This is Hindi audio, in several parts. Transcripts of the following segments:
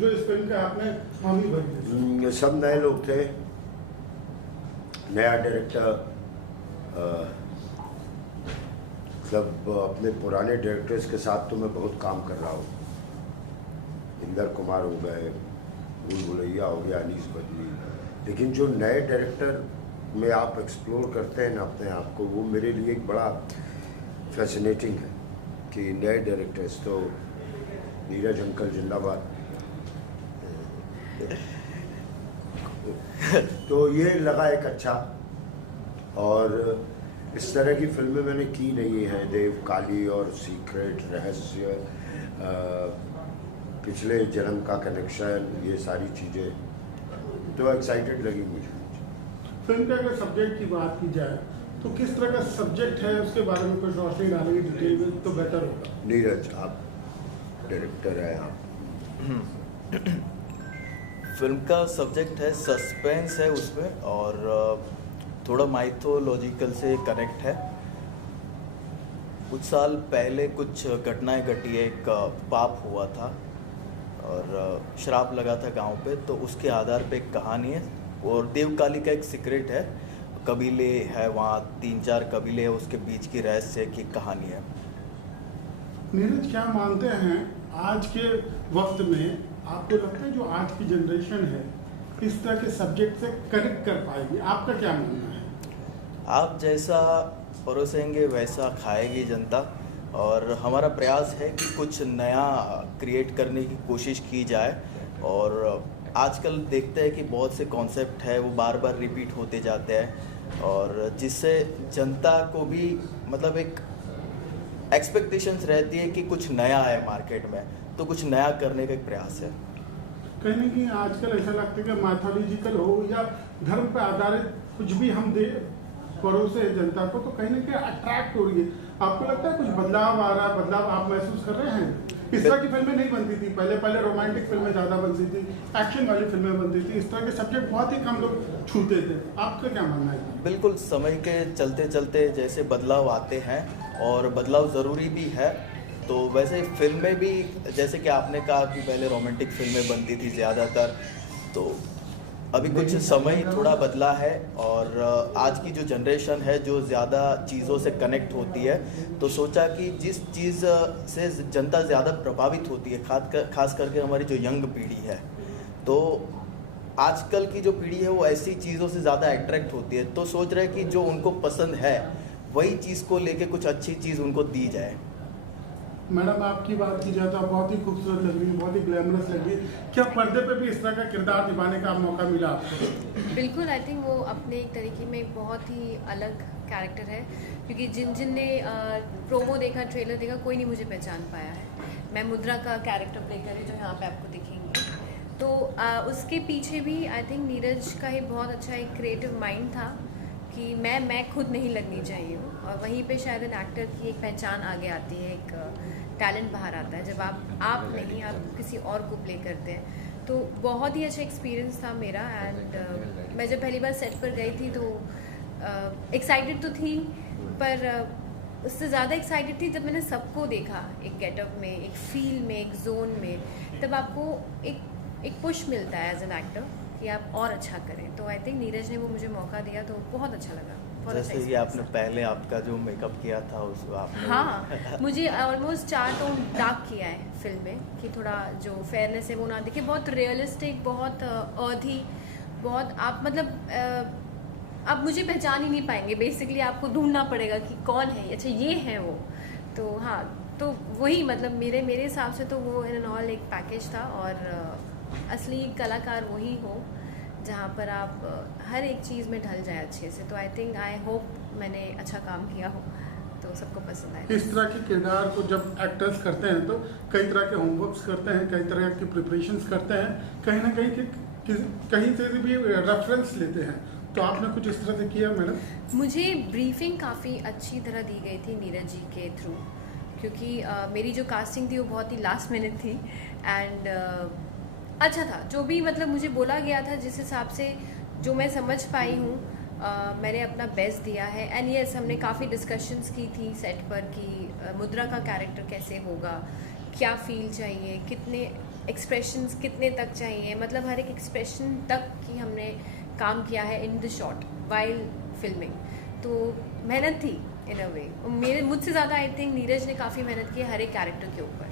जो इस फिल्म का आपने हामी भरी थी? सब नए लोग थे, नया डायरेक्टर, मतलब अपने पुराने डायरेक्टर्स के साथ तो मैं बहुत काम कर रहा हूँ। इंदर कुमार हो गए, भूल भुलैया हो गया, अनीस बदली, लेकिन जो नए डायरेक्टर में आप एक्सप्लोर करते हैं ना अपने आप को, वो मेरे लिए एक बड़ा फैसिनेटिंग है कि नए डायरेक्टर्स तो नीरज अंकल जिंदाबाद। तो ये लगा एक अच्छा, और इस तरह की फिल्में मैंने की नहीं हैं, देव काली और सीक्रेट, रहस्य, पिछले जन्म का कनेक्शन, ये सारी चीज़ें तो एक्साइटेड लगी मुझे। फिल्म के अगर सब्जेक्ट की बात की जाए तो किस तरह का सब्जेक्ट है, उसके बारे में कुछ रोशनी डालेंगे डिटेल में तो बेहतर होगा। नीरज, आप डायरेक्टर हैं, आप। फिल्म का सब्जेक्ट है सस्पेंस है उसमें, और थोड़ा माइथोलॉजिकल से कनेक्ट है। कुछ साल पहले कुछ घटनाएं घटी है, एक पाप हुआ था और श्राप लगा था गांव पे, तो उसके आधार पे एक कहानी है। और देवकाली का एक सीक्रेट है, कबीले है वहाँ, 3-4 कबीले है, उसके बीच की रहस्य की कहानी है। नीरज, क्या मानते हैं आज के वक्त में, आपको लगता है जो आज की जनरेशन है इस तरह के सब्जेक्ट से कनेक्ट कर पाएगी? आपका क्या मानना है? आप जैसा परोसेंगे वैसा खाएगी जनता, और हमारा प्रयास है कि कुछ नया क्रिएट करने की कोशिश की जाए। और आजकल देखते हैं कि बहुत से कॉन्सेप्ट है वो बार बार रिपीट होते जाते हैं, और जिससे जनता को भी मतलब एक एक्सपेक्टेशंस रहती है कि कुछ नया है मार्केट में, तो कुछ नया करने का एक प्रयास है। कहीं ना कहीं आजकल ऐसा लगता है कि माइथोलॉजिकल हो या धर्म पर आधारित कुछ भी हम दे परोसे जनता को, तो कहीं ना कहीं अट्रैक्ट हो रही है। आपको लगता है कुछ बदलाव आ रहा है, बदलाव आप महसूस कर रहे हैं? इस तरह की फिल्में नहीं बनती थी पहले रोमांटिक फिल्में ज़्यादा बनती थी, एक्शन वाली फिल्में बनती थी, इस तरह के सब्जेक्ट बहुत ही कम लोग छूते थे। आपका क्या मानना है? बिल्कुल, समय के चलते चलते जैसे बदलाव आते हैं, और बदलाव ज़रूरी भी है, तो वैसे फिल्में भी, जैसे कि आपने कहा कि पहले रोमांटिक फिल्में बनती थी ज़्यादातर, तो अभी कुछ समय थोड़ा बदला है। और आज की जो जनरेशन है जो ज़्यादा चीज़ों से कनेक्ट होती है, तो सोचा कि जिस चीज़ से जनता ज़्यादा प्रभावित होती है, खास करके हमारी जो यंग पीढ़ी है, तो आजकल की जो पीढ़ी है वो ऐसी चीज़ों से ज़्यादा अट्रैक्ट होती है, तो सोच रहे हैं कि जो उनको पसंद है वही चीज़ को लेके कुछ अच्छी चीज़ उनको दी जाए। मैडम, आपकी बात की जाए तो आप बहुत ही खूबसूरत लग रही है, बहुत ही ग्लैमरस लग रही है। क्या पर्दे पे भी इस तरह का किरदार निभाने का मौका मिला आपको? बिल्कुल, आई थिंक वो अपने एक तरीके में बहुत ही अलग कैरेक्टर है, क्योंकि जिनने प्रोमो देखा, ट्रेलर देखा, कोई नहीं मुझे पहचान पाया है। मैं मुद्रा का कैरेक्टर प्ले कर रही हूँ, जो यहाँ पे आपको दिखेंगे। तो उसके पीछे भी आई थिंक नीरज का ही बहुत अच्छा एक क्रिएटिव माइंड था कि मैं खुद नहीं लगनी चाहिए हूँ, और वहीं पे शायद एन एक्टर की एक पहचान आगे आती है, एक टैलेंट बाहर आता है जब आप नहीं, आप किसी और को प्ले करते हैं। तो बहुत ही अच्छा एक्सपीरियंस था मेरा। एंड मैं जब पहली बार सेट पर गई थी तो एक्साइटेड तो थी, पर उससे ज़्यादा एक्साइटेड थी जब मैंने सबको देखा एक गेटअप में, एक फील में, एक जोन में। तब आपको एक पुश मिलता है एज एन एक्टर कि आप और अच्छा करें। तो आई थिंक नीरज ने वो मुझे मौका दिया, तो बहुत अच्छा लगा। जैसे कि आपने पहले आपका जो मेकअप किया था उसको आपने हाँ, मुझे ऑलमोस्ट 4 टोन डार्क किया है फिल्म में, कि थोड़ा जो फेयरनेस है वो ना दिखे, बहुत रियलिस्टिक, बहुत अर्थी, बहुत आप मतलब आप मुझे पहचान ही नहीं पाएंगे। बेसिकली आपको ढूंढना पड़ेगा कि कौन है, अच्छा ये है वो। तो हाँ, तो वही मतलब मेरे हिसाब से तो वो इन एन ऑल एक पैकेज था, और असली कलाकार वही हो जहाँ पर आप हर एक चीज़ में ढल जाए अच्छे से। तो आई थिंक, आई होप मैंने अच्छा काम किया हो तो सबको पसंद आए। इस तरह के किरदार को जब एक्टर्स करते हैं तो कई तरह के होमवर्क्स करते हैं, कई तरह की प्रिपरेशंस करते हैं, कहीं ना कहीं से भी रेफरेंस लेते हैं। तो आपने कुछ इस तरह से किया मैडम? मुझे ब्रीफिंग काफ़ी अच्छी तरह दी गई थी नीरज जी के थ्रू, क्योंकि मेरी जो कास्टिंग थी वो बहुत ही लास्ट मिनट थी। एंड अच्छा था जो भी मतलब मुझे बोला गया था, जिस हिसाब से जो मैं समझ पाई हूँ, मैंने अपना बेस्ट दिया है। एंड यस, हमने काफ़ी डिस्कशंस की थी सेट पर कि मुद्रा का कैरेक्टर कैसे होगा, क्या फील चाहिए, कितने एक्सप्रेशंस कितने तक चाहिए, मतलब हर एक एक्सप्रेशन तक की हमने काम किया है in the shot while filming. तो मेहनत थी इन अ वे, मुझसे ज़्यादा आई थिंक नीरज ने काफ़ी मेहनत की है हर एक कैरेक्टर के ऊपर।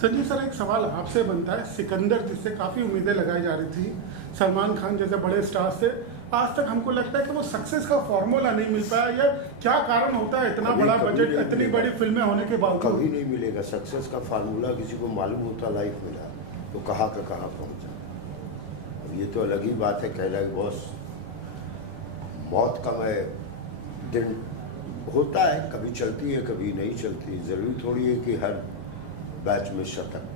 संजीव सर, एक सवाल आपसे बनता है, सिकंदर जिससे काफ़ी उम्मीदें लगाई जा रही थी, सलमान खान जैसे बड़े स्टार से, आज तक हमको लगता है कि वो सक्सेस का फॉर्मूला नहीं मिल पाया, या क्या कारण होता है इतना बड़ा बजट, इतनी बड़ी फिल्में होने के बावजूद? कभी नहीं मिलेगा सक्सेस का फार्मूला। किसी को मालूम होता लाइफ में तो कहाँ का कहाँ पहुँचा। अब ये तो अलग ही बात है, कहना कि बॉस मौत का मैं दिन होता है, कभी चलती है कभी नहीं चलती। ज़रूरी थोड़ी है कि हर बैच में शतक।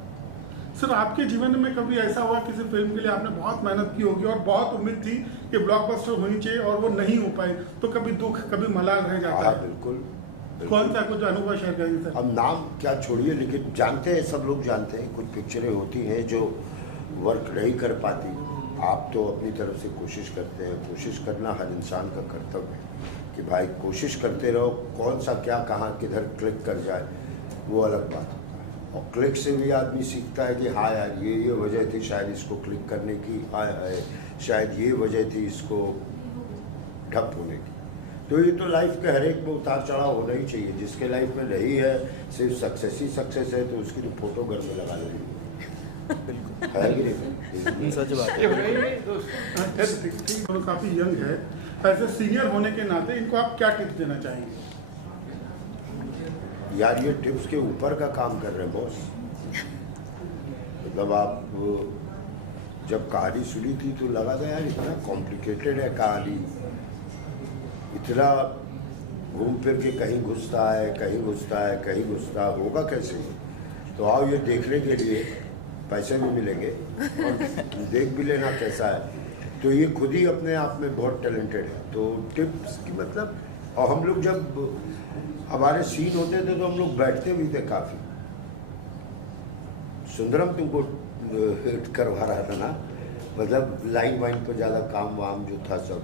सर, आपके जीवन में कभी ऐसा हुआ किसी फिल्म के लिए आपने बहुत मेहनत की होगी और बहुत उम्मीद थी कि ब्लॉकबस्टर होनी चाहिए और वो नहीं हो पाई, तो कभी दुख कभी मलाल रह जाता हाँ है? बिल्कुल। कौन सा कुछ अनुभव शेयर करेंगे सर? अब नाम क्या छोड़िए, लेकिन जानते हैं, सब लोग जानते हैं, कुछ पिक्चरें होती हैं जो वर्क नहीं कर पाती। आप तो अपनी तरफ से कोशिश करते हैं। कोशिश करना हर इंसान का कर्तव्य है कि भाई कोशिश करते रहो। कौन सा क्या कहाँ किधर क्लिक कर जाए वो अलग बात होता है। और क्लिक से भी आदमी सीखता है कि हाँ यार ये वजह थी शायद इसको क्लिक करने की, हाय हाय शायद ये वजह थी इसको ठप होने की। तो ये तो लाइफ के हर एक में उतार चढ़ाव होना ही चाहिए। जिसके लाइफ में नहीं है, सिर्फ सक्सेस ही सक्सेस है, तो उसकी तो फोटो घर में लगा लेंगे। है कि नहीं? सच बात है। दोनों काफ़ी यंग है, ऐसे सीनियर होने के नाते इनको आप क्या टिप्स देना चाहेंगे? यार ये टिप्स के ऊपर का काम कर रहे हैं बॉस। मतलब आप जब कहानी सुनी थी तो लगा था यार इतना कॉम्प्लिकेटेड है कहानी, इतना घूम फिर के कहीं घुसता है कहीं घुसता है कहीं घुसता होगा कैसे। तो आओ ये देखने के लिए पैसे भी मिलेंगे और देख भी लेना कैसा है। तो ये खुद ही अपने आप में बहुत टैलेंटेड है। तो टिप्स की मतलब, और हम लोग जब हमारे सीन होते थे तो हम लोग बैठते भी थे काफ़ी। सुंदरम तुमको हिट करवा रहा था ना, मतलब लाइन वाइन पर ज़्यादा काम वाम जो था सब।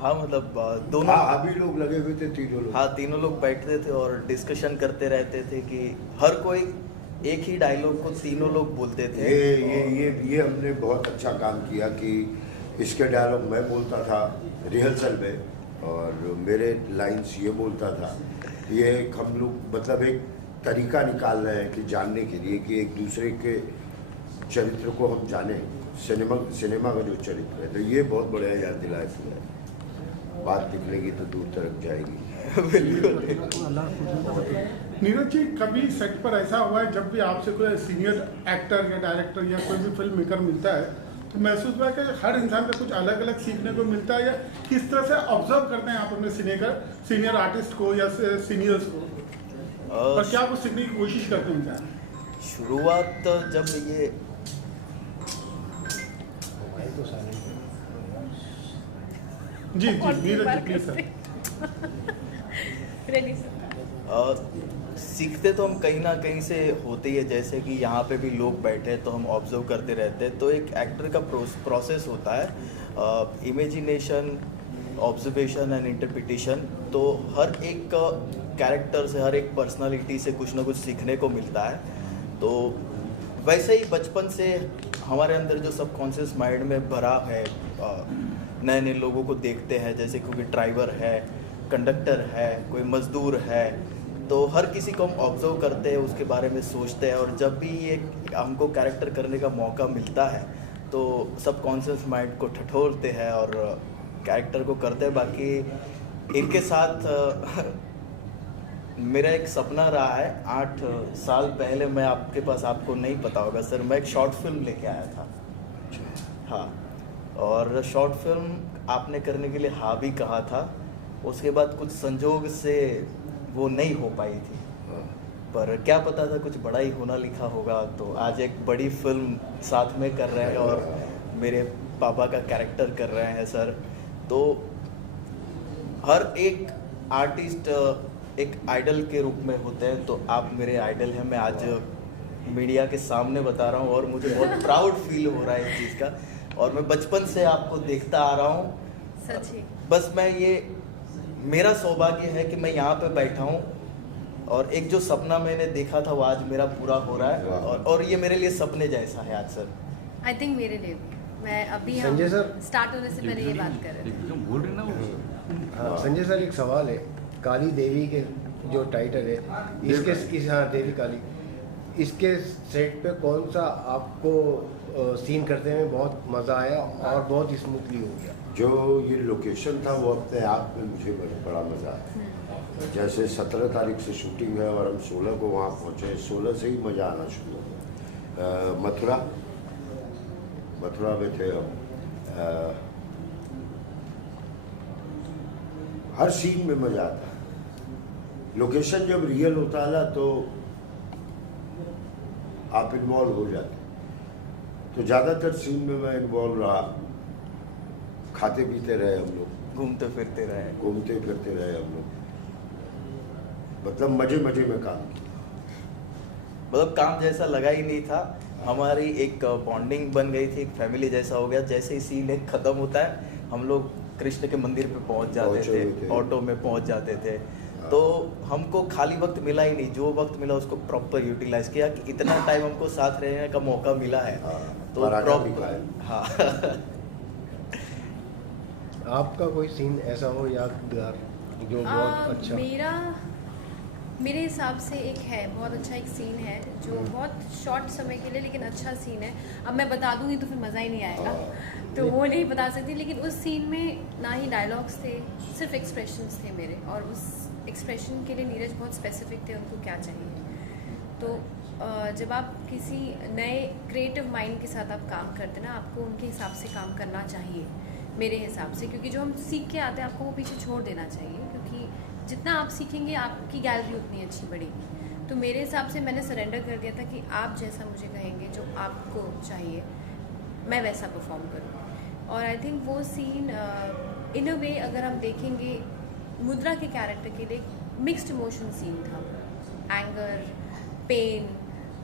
हाँ मतलब दोनों, हाँ अभी लोग लगे हुए थे, तीनों लोग। हाँ तीनों लोग बैठते थे और डिस्कशन करते रहते थे कि हर कोई एक ही डायलॉग को तीनों लोग बोलते थे। ये हमने बहुत अच्छा काम किया कि इसके डायलॉग मैं बोलता था रिहर्सल में और मेरे लाइंस ये बोलता था। ये एक हम लोग मतलब एक तरीका निकाल रहे हैं कि जानने के लिए कि एक दूसरे के चरित्र को हम जाने। सिनेमा का जो चरित्र है, तो ये बहुत बढ़िया याद दिलाया है। बात निकलेगी तो दूर तक जाएगी। नीरज जी, कभी सेट पर ऐसा हुआ है जब भी आपसे कोई सीनियर एक्टर या डायरेक्टर या कोई भी फिल्म मेकर मिलता है तो महसूस हुआ कि हर इंसान का कुछ अलग अलग सीखने को मिलता है, या किस तरह से ऑब्जर्व करते हैं आप अपने सीनियर आर्टिस्ट को या सीनियर्स को, और क्या कुछ सीखने की कोशिश करते हैं क्या? शुरुआत जब ये जी Neeraj ji please sir. Ready sir. सीखते तो हम कहीं ना कहीं से होते ही है। जैसे कि यहाँ पे भी लोग बैठे तो हम ऑब्जर्व करते रहते हैं। तो एक एक्टर का प्रोसेस होता है, इमेजिनेशन, ऑब्जर्वेशन एंड इंटरप्रिटेशन। तो हर एक कैरेक्टर से, हर एक पर्सनालिटी से कुछ ना कुछ सीखने को मिलता है। तो वैसे ही बचपन से हमारे अंदर जो सबकॉन्शियस माइंड में भरा है, नए नए लोगों को देखते हैं, जैसे कोई ड्राइवर है, कंडक्टर है, कोई मज़दूर है, तो हर किसी को हम ऑब्जर्व करते हैं, उसके बारे में सोचते हैं। और जब भी ये हमको कैरेक्टर करने का मौका मिलता है तो सबकॉन्शियस माइंड को ठठोरते हैं और कैरेक्टर को करते हैं। बाकी इनके साथ मेरा एक सपना रहा है। 8 साल पहले मैं आपके पास, आपको नहीं पता होगा सर, मैं एक शॉर्ट फिल्म लेके आया था। हाँ, और शॉर्ट फिल्म आपने करने के लिए हाँ भी कहा था। उसके बाद कुछ संजोग से वो नहीं हो पाई थी, पर क्या पता था कुछ बड़ा ही होना लिखा होगा। तो आज एक बड़ी फिल्म साथ में कर रहे हैं और मेरे पापा का कैरेक्टर कर रहे हैं सर। तो हर एक आर्टिस्ट एक आइडल के रूप में होते हैं, तो आप मेरे आइडल हैं। मैं आज मीडिया के सामने बता रहा हूँ और मुझे बहुत प्राउड फील हो रहा है इस चीज़ का। और मैं बचपन से आपको देखता आ रहा हूँ। सच ही। बस मैं ये, मेरा सौभाग्य है कि मैं यहाँ पे बैठा हूँ और एक जो सपना मैंने देखा था वो आज मेरा पूरा हो रहा है, और ये मेरे लिए सपने जैसा है आज सर। आई थिंक मेरे लिए भी, मैं अभी हम संजय सर, स्टार्ट होने से पहले ये बात कर रहे थे। बोल रहे ना वो। हाँ, संजय सर एक सवाल है, काली देवी के जो टाइटल है इसके हाँ देवी काली, इसके सेट पे कौन सा आपको सीन करते हुए बहुत मज़ा आया और बहुत स्मूथली हो गया? जो ये लोकेशन था वो अपने आप में मुझे बड़ा मज़ा आया। जैसे 17 तारीख से शूटिंग है और हम 16 को वहाँ पहुँचे, 16 से ही मज़ा आना शुरू हो गया। मथुरा में थे हम। हर सीन में मज़ा आता है। लोकेशन जब रियल होता है ना तो आप इन्वॉल्व हो जाते। तो ज़्यादातर सीन में मैं इन्वॉल्व रहा। खाते पीते रहे हम लोग, घूमते फिरते रहे हम लोग, मतलब मजे में काम किया। मतलब काम जैसा लगा ही नहीं था, हमारी एक बॉन्डिंग बन गई थी, एक फैमिली जैसा हो गया। जैसे ही सीन एक ख़त्म होता है हम लोग कृष्ण के मंदिर पे पहुंच जाते थे, ऑटो में पहुंच जाते थे। तो हमको खाली वक्त मिला ही नहीं, जो वक्त मिला उसको प्रॉपर यूटिलाइज किया कि इतना टाइम हमको साथ रहने का मौका मिला है। तो प्रॉपर हाँ आपका कोई सीन ऐसा हो यादगार जो बहुत अच्छा? मेरे हिसाब से एक है, बहुत अच्छा एक सीन है जो बहुत शॉर्ट समय के लिए लेकिन अच्छा सीन है। अब मैं बता दूंगी तो फिर मज़ा ही नहीं आएगा, तो वो नहीं बता सकती। लेकिन उस सीन में ना ही डायलॉग्स थे, सिर्फ एक्सप्रेशंस थे मेरे, और उस एक्सप्रेशन के लिए नीरज बहुत स्पेसिफिक थे उनको क्या चाहिए। तो जब आप किसी नए क्रिएटिव माइंड के साथ आप काम करते हैं ना, आपको उनके हिसाब से काम करना चाहिए मेरे हिसाब से, क्योंकि जो हम सीख के आते हैं आपको वो पीछे छोड़ देना चाहिए, क्योंकि जितना आप सीखेंगे आपकी गैलरी उतनी अच्छी बढ़ेगी। तो मेरे हिसाब से मैंने सरेंडर कर दिया था कि आप जैसा मुझे कहेंगे, जो आपको चाहिए मैं वैसा परफॉर्म करूँ। और आई थिंक वो सीन इन अ वे अगर हम देखेंगे मुद्रा के कैरेक्टर के लिए मिक्स्ड इमोशन सीन था, एंगर, पेन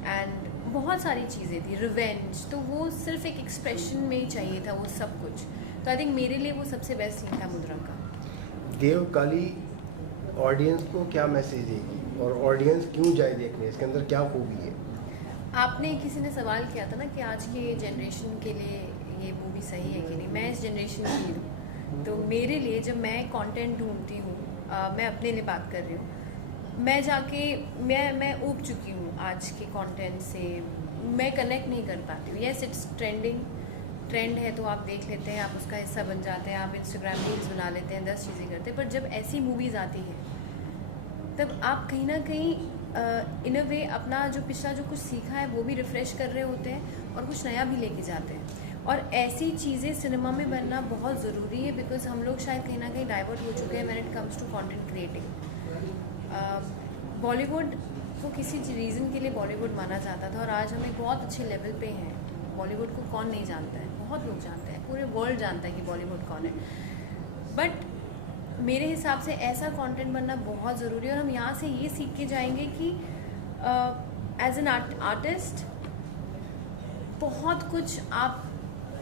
एंड बहुत सारी चीज़ें थी, रिवेंज। तो वो सिर्फ एक एक्सप्रेशन में ही चाहिए था वो सब कुछ। तो आई थिंक मेरे लिए वो सबसे बेस्ट सीन था मुद्रा का। देव काली ऑडियंस को क्या मैसेज देगी और ऑडियंस क्यों जाए देखने, इसके अंदर क्या खूबी है? आपने किसी ने सवाल किया था ना कि आज के जनरेशन के लिए ये मूवी सही है कि नहीं। मैं इस जनरेशन की हूँ, तो मेरे लिए जब मैं कंटेंट ढूंढती हूँ, मैं अपने लिए बात कर रही हूँ, मैं जाके मैं ऊब चुकी हूँ आज के कंटेंट से, मैं कनेक्ट नहीं कर पाती हूँ। येस इट्स ट्रेंड है तो आप देख लेते हैं, आप उसका हिस्सा बन जाते हैं, आप इंस्टाग्राम रील्स बना लेते हैं, 10 चीज़ें करते हैं। पर जब ऐसी मूवीज़ आती हैं तब आप कहीं ना कहीं इन अ वे अपना जो पिछला जो कुछ सीखा है वो भी रिफ़्रेश कर रहे होते हैं और कुछ नया भी लेके जाते हैं। और ऐसी चीज़ें सिनेमा में बनना बहुत ज़रूरी है, बिकॉज हम लोग शायद कहीं ना कहीं डाइवर्ट हो चुके हैं when it comes to content creating. Bollywood को किसी रीज़न के लिए बॉलीवुड माना जाता था और आज हम एक बहुत अच्छे लेवल पे हैं। बॉलीवुड को कौन नहीं जानता है, बहुत लोग जानते हैं, पूरे वर्ल्ड जानता है कि बॉलीवुड कौन है। बट मेरे हिसाब से ऐसा कंटेंट बनना बहुत ज़रूरी है और हम यहाँ से ये सीख के जाएंगे कि एज एन आर्टिस्ट बहुत कुछ आप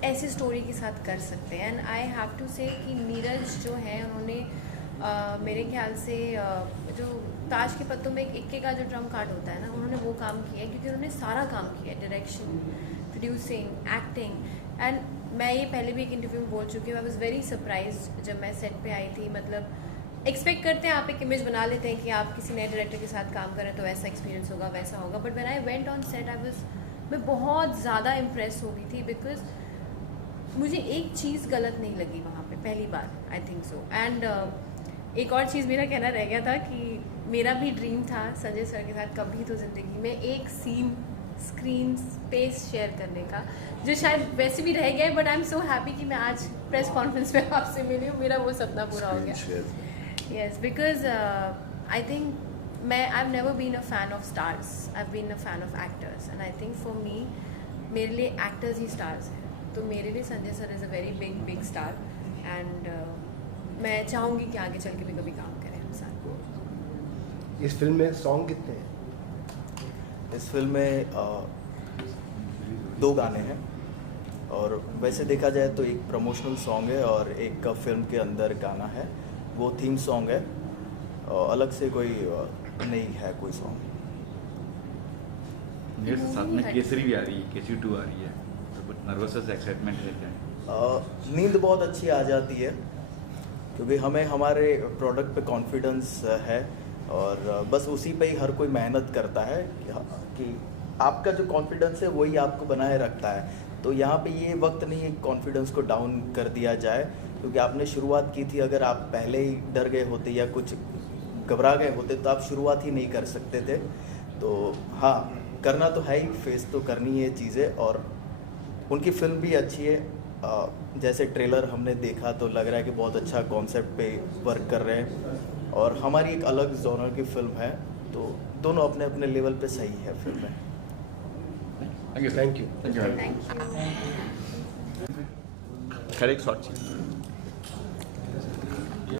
ऐसी स्टोरी के साथ कर सकते हैं। एंड आई हैव टू से कि नीरज जो है उन्होंने मेरे ख्याल से जो ताश के पत्तों में एक इक्के का जो ड्रम कार्ड होता है ना, उन्होंने वो काम किया है, क्योंकि उन्होंने सारा काम किया है, डायरेक्शन, प्रोड्यूसिंग, एक्टिंग। एंड मैं ये पहले भी एक इंटरव्यू में बोल चुकी हूँ, आई वॉज वेरी सरप्राइज जब मैं सेट पे आई थी। मतलब एक्सपेक्ट करते हैं, आप एक इमेज बना लेते हैं कि आप किसी नए डायरेक्टर के साथ काम करें तो ऐसा एक्सपीरियंस होगा, वैसा होगा। But when I went on set मैं बहुत ज़्यादा इम्प्रेस हो गई थी, बिकॉज मुझे एक चीज़ गलत नहीं लगी वहाँ पे पहली बार, आई थिंक सो। एंड एक और चीज़ मेरा कहना रह गया था कि मेरा भी ड्रीम था संजय सर के साथ कभी तो ज़िंदगी में एक सीन स्क्रीन स्पेस शेयर करने का, जो शायद वैसे भी रह गया है। But I am so happy कि मैं आज प्रेस कॉन्फ्रेंस में आपसे मिली हूँ, मेरा वो सपना पूरा हो गया। Yes, because I think I have never been a fan of stars, I have been a fan of actors. And I think for me, मेरे लिए एक्टर्स ही स्टार्स हैं। तो मेरे लिए Sanjay sir is a very big star. And मैं चाहूँगी कि आगे चल के भी कभी काम करें हम साथ। इस फिल्म में सॉन्ग कितने हैं? इस फिल्म में 2 गाने हैं, और वैसे देखा जाए तो एक प्रमोशनल सॉन्ग है और एक फिल्म के अंदर गाना है, वो थीम सॉन्ग है। अलग से कोई नहीं है कोई सॉन्ग। मेरे साथ में केसरी भी आ रही है, केसरी 2 आ रही है, तो कुछ नर्वसनेस एक्साइटमेंट है क्या? नींद बहुत अच्छी आ जाती है क्योंकि हमें हमारे प्रोडक्ट पे कॉन्फिडेंस है और बस उसी पे ही हर कोई मेहनत करता है कि आपका जो कॉन्फिडेंस है वही आपको बनाए रखता है। तो यहाँ पे ये वक्त नहीं है कॉन्फिडेंस को डाउन कर दिया जाए, क्योंकि आपने शुरुआत की थी, अगर आप पहले ही डर गए होते या कुछ घबरा गए होते तो आप शुरुआत ही नहीं कर सकते थे। तो हाँ, करना तो है ही, फेस तो करनी है चीज़ें। और उनकी फिल्म भी अच्छी है, जैसे ट्रेलर हमने देखा तो लग रहा है कि बहुत अच्छा कॉन्सेप्ट पे वर्क कर रहे हैं और हमारी एक अलग जॉनर की फिल्म है, तो दोनों अपने अपने लेवल पे सही है फिल्में। Thank you. Thank you. Thank you. खैर एक शॉट चाहिए।